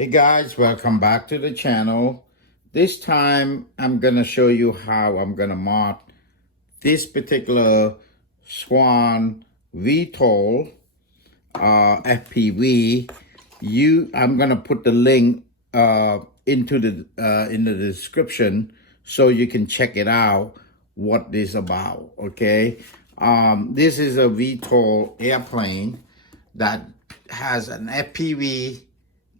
Hey guys, welcome back to the channel. This time I'm gonna show you how I'm gonna mount this particular Swan VTOL FPV. I'm gonna put the link into in the description so you can check it out what this is about. Okay, this is a VTOL airplane that has an FPV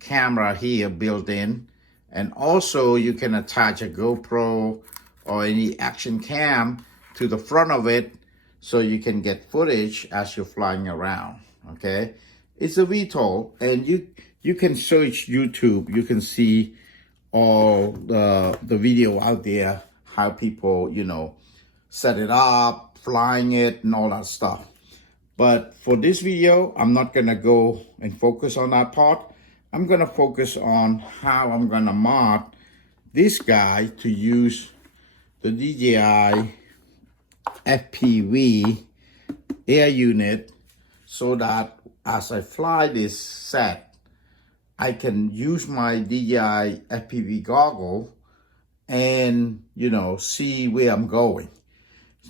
camera here built in, and also you can attach a GoPro or any action cam to the front of it so you can get footage as you're flying around. Okay, it's a VTOL, and you can search YouTube. You can see all the video out there, how people set it up, flying it, and all that stuff. But for this video, I'm not gonna go and focus on that part. I'm gonna focus on how I'm gonna mount this guy to use the DJI FPV Air Unit so that as I fly this set, I can use my DJI FPV goggle and see where I'm going.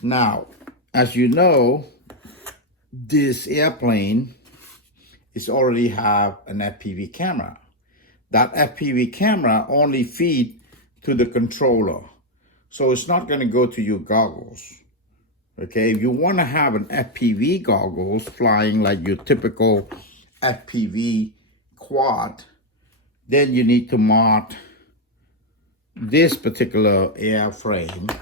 Now, as you know, this airplane is already have an FPV camera. That FPV camera only feed to the controller, so it's not going to go to your goggles. Okay, if you want to have an FPV goggles flying like your typical FPV quad, then you need to mount this particular airframe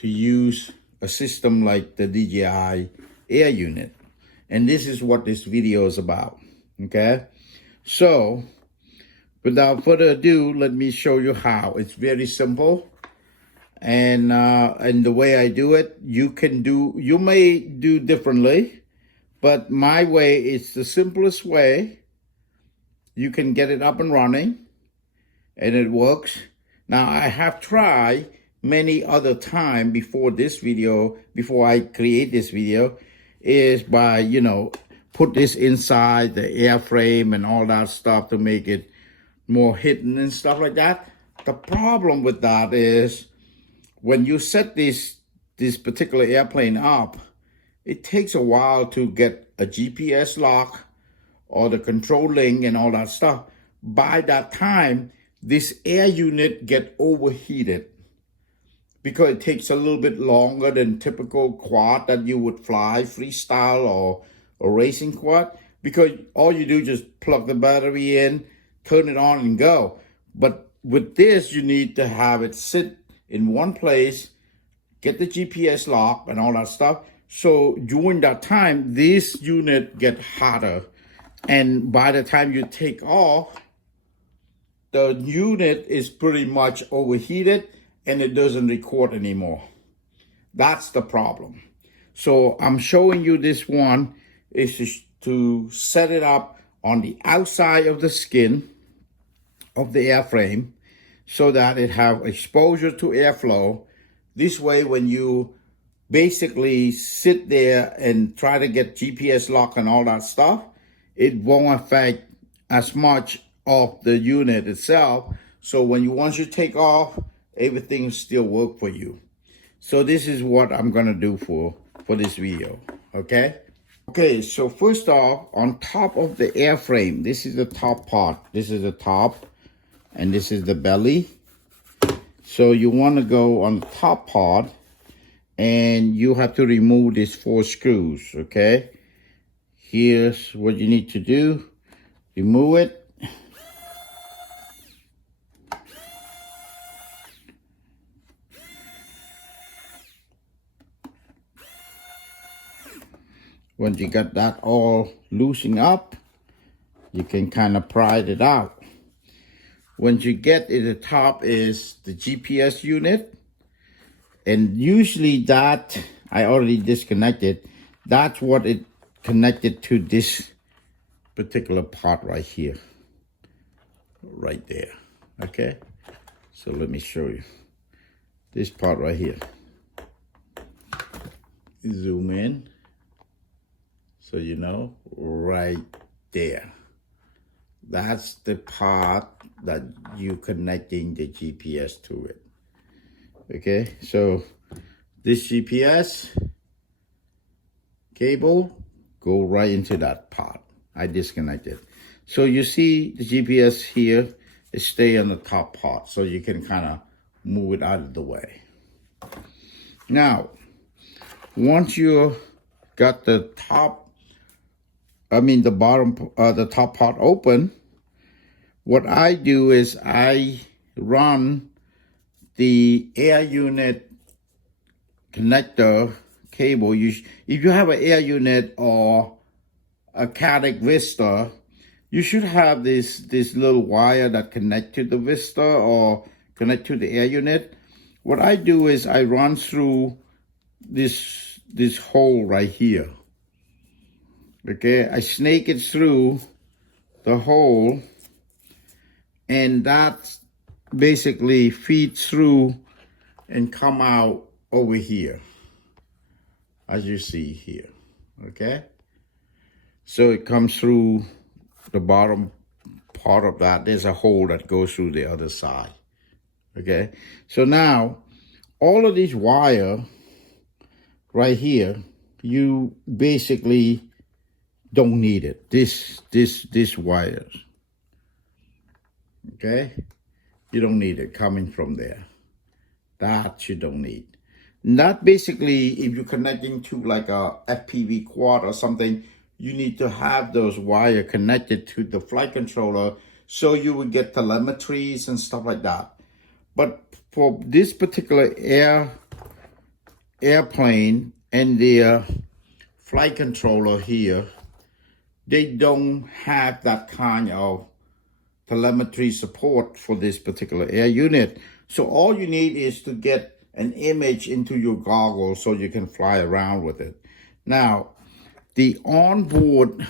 to use a system like the DJI Air Unit. And this is what this video is about. Okay, so without further ado, let me show you how. It's very simple, and the way I do it, you may do differently, but my way is the simplest way. You can get it up and running, and it works. Now, I have tried many other times before this video, before I create this video, is by put this inside the airframe and all that stuff to make it more hidden and stuff like that. The problem with that is when you set this particular airplane up, it takes a while to get a GPS lock or the control link and all that stuff. By that time, this air unit get overheated, because it takes a little bit longer than typical quad that you would fly, freestyle or racing quad, because all you do is just plug the battery in, turn it on and go. But with this, you need to have it sit in one place, get the GPS lock and all that stuff. So during that time, this unit get hotter. And by the time you take off, the unit is pretty much overheated and it doesn't record anymore. That's the problem. So I'm showing you this one is to set it up on the outside of the skin of the airframe so that it have exposure to airflow. This way, when you basically sit there and try to get GPS lock and all that stuff, it won't affect as much of the unit itself. So once you take off, everything still work for you. So this is what I'm gonna do for this video. Okay, so first off, on top of the airframe, this is the top part. This is the top, and this is the belly. So you want to go on the top part, and you have to remove these 4 screws. Okay, here's what you need to do. Remove it. Once you got that all loosened up, you can kind of pry it out. Once you get to the top is the GPS unit. And usually that, I already disconnected. That's what it connected to this particular part right here. Right there, okay? So let me show you. This part right here. Zoom in. So right there. That's the part that you connecting the GPS to it. Okay, so this GPS cable go right into that part. I disconnected. So you see the GPS here, it stay on the top part, so you can kind of move it out of the way. Now, once you got the the top part open, what I do is I run the air unit connector cable. If you have an air unit or a Kieng Vista, you should have this little wire that connect to the Vista or connect to the air unit. What I do is I run through this hole right here. Okay, I snake it through the hole, and that basically feeds through and come out over here, as you see here. Okay, so it comes through the bottom part of that. There's a hole that goes through the other side. Okay, so now all of these wire right here, you basically don't need it. This wires, okay, you don't need it coming from there. That you don't need. Not basically, if you're connecting to like a FPV quad or something, you need to have those wire connected to the flight controller so you would get telemetries and stuff like that. But for this particular airplane and the flight controller here, they don't have that kind of telemetry support for this particular air unit. So all you need is to get an image into your goggles so you can fly around with it. Now, the onboard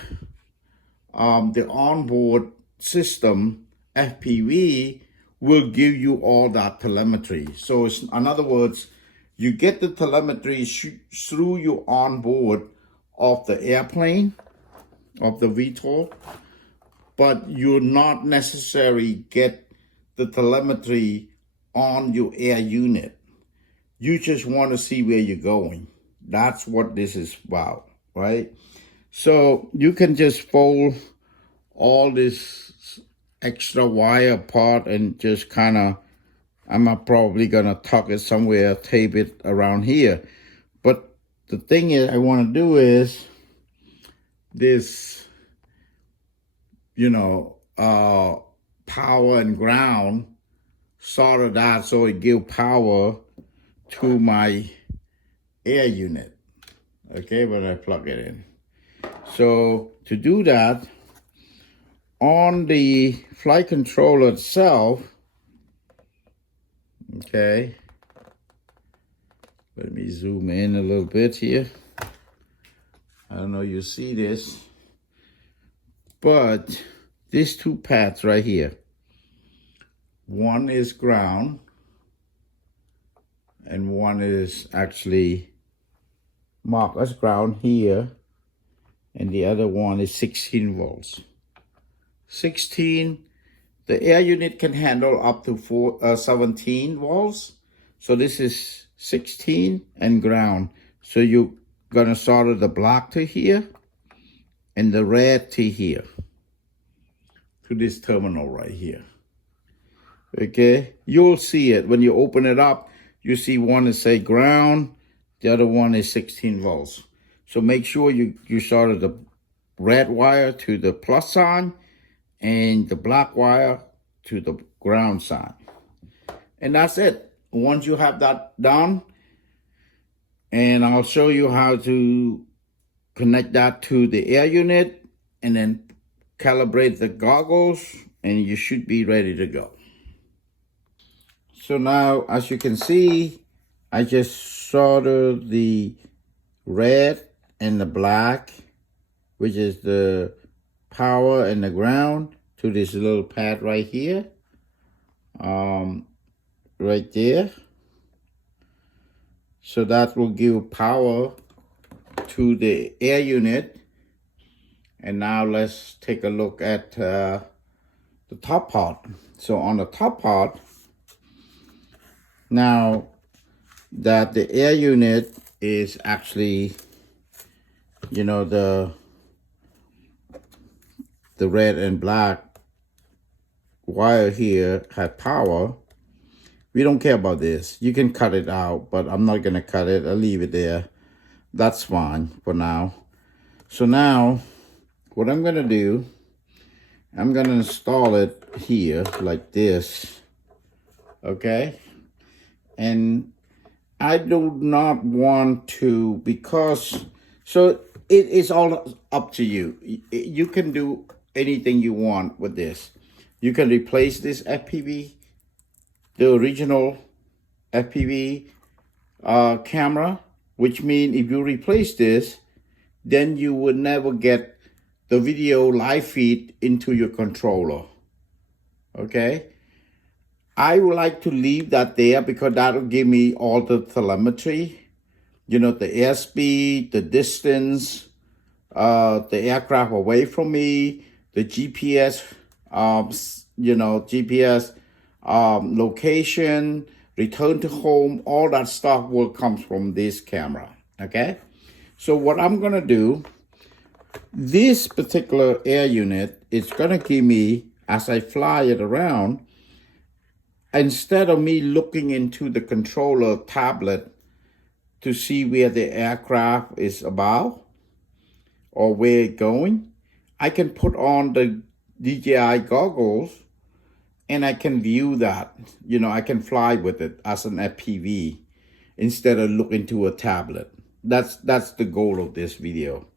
system FPV will give you all that telemetry. So in other words, you get the telemetry through your onboard of the airplane, of the VTOL, but you not necessarily get the telemetry on your air unit. You just want to see where you're going. That's what this is about, right? So you can just fold all this extra wire apart and just kind of, I'm probably going to tuck it somewhere, tape it around here. But the thing is, I want to do is this, power and ground, solder that so it give power to my air unit. Okay, when I plug it in. So to do that, on the flight controller itself, okay, let me zoom in a little bit here. I don't know you see this, but these two pads right here, one is ground and one is actually marked as ground here, and the other one is 16 volts. 16, the air unit can handle up to 17 volts. So this is 16 and ground. So you're gonna solder the black to here and the red to here, to this terminal right here. Okay, you'll see it when you open it up. You see one is say ground, the other one is 16 volts. So make sure you solder the red wire to the plus sign and the black wire to the ground sign. And that's it. Once you have that done, and I'll show you how to connect that to the air unit and then calibrate the goggles, and you should be ready to go. So now, as you can see, I just soldered the red and the black, which is the power and the ground, to this little pad right here, right there. So that will give power to the air unit. And now let's take a look at the top part. So on the top part, now that the air unit is actually, you know, the red and black wire here had power. We don't care about this. You can cut it out, but I'm not gonna cut it. I'll leave it there. That's fine for now. So now what I'm gonna do, I'm gonna install it here like this, okay? And I do not want to, because, so it is all up to you. You can do anything you want with this. You can replace this FPV, the original FPV camera, which means if you replace this, then you would never get the video live feed into your controller, okay? I would like to leave that there because that'll give me all the telemetry, you know, the airspeed, the distance, the aircraft away from me, the GPS, you know, GPS location, return to home, all that stuff will come from this camera, okay? So what I'm gonna do, this particular air unit is gonna give me, as I fly it around, instead of me looking into the controller tablet to see where the aircraft is about or where it's going, I can put on the DJI goggles and I can view that. You know, I can fly with it as an FPV instead of look into a tablet. That's the goal of this video.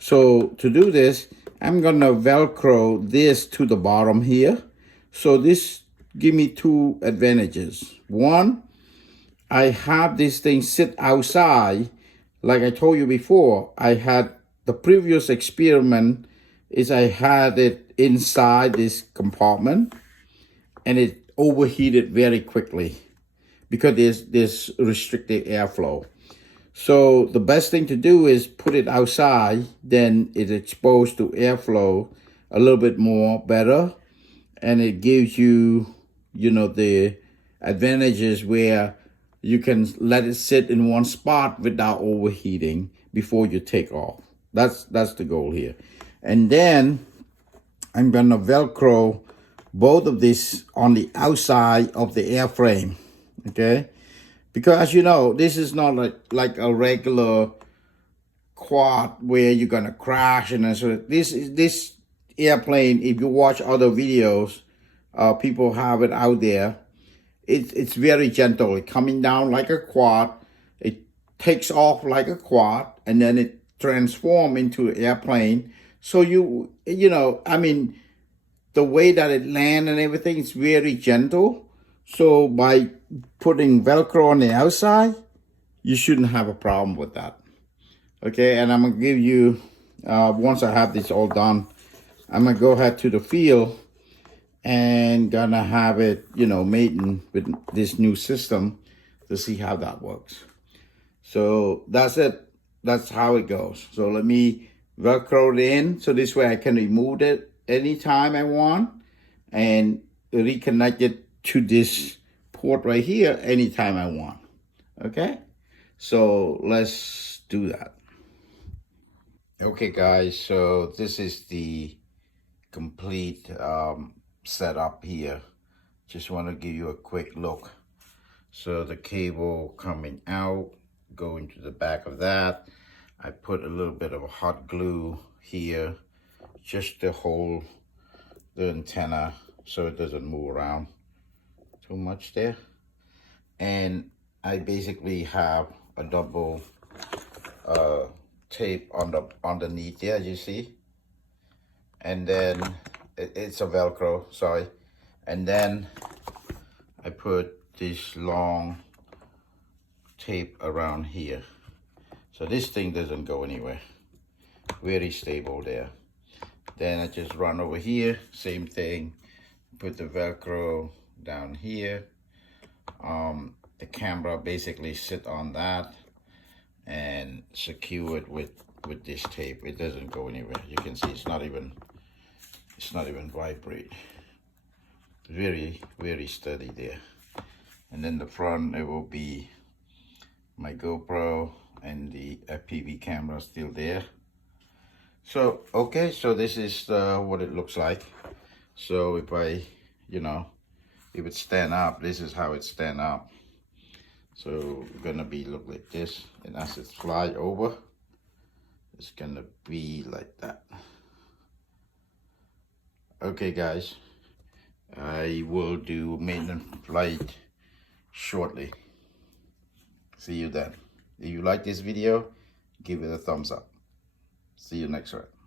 So to do this, I'm gonna Velcro this to the bottom here. So this give me two advantages. One, I have this thing sit outside. Like I told you before, I had the previous experiment is I had it inside this compartment and it overheated very quickly because there's restricted airflow. So the best thing to do is put it outside, then it's exposed to airflow a little bit more better, and it gives you, you know, the advantages where you can let it sit in one spot without overheating before you take off. That's the goal here. And then I'm gonna Velcro both of these on the outside of the airframe, okay? Because as you know, this is not like a regular quad where you're gonna crash and so this airplane, if you watch other videos, people have it out there. It's very gentle. It's coming down like a quad. It takes off like a quad, and then it transforms into an airplane. So you know, I mean, the way that it lands and everything is very gentle. So by putting Velcro on the outside, you shouldn't have a problem with that. Okay, and I'm gonna give you, once I have this all done, I'm gonna go ahead to the field and gonna have it, you know, mating with this new system to see how that works. So that's it. That's how it goes. So let me Velcro it in so this way I can remove it anytime I want and reconnect it to this port right here anytime I want. Okay, so let's do that. Okay guys, so this is the complete setup here. Just want to give you a quick look. So the cable coming out, going to the back of that. I put a little bit of hot glue here just to hold the antenna so it doesn't move around too much there. And I basically have a double tape on the underneath there, you see, and then it's a Velcro, sorry, and then I put this long tape around here so this thing doesn't go anywhere. Very stable there. Then I just run over here, same thing, put the Velcro down here. The camera basically sit on that and secure it with this tape. It doesn't go anywhere. You can see it's not even vibrate. very sturdy there. And then the front, it will be my GoPro and the FPV camera still there. So okay, so this is what it looks like. So if I, you know, if it stand up, this is how it stand up. So it's gonna be look like this, and as it fly over, it's gonna be like that. Okay guys, I will do maintenance flight shortly. See you then. If you like this video, give it a thumbs up. See you next time.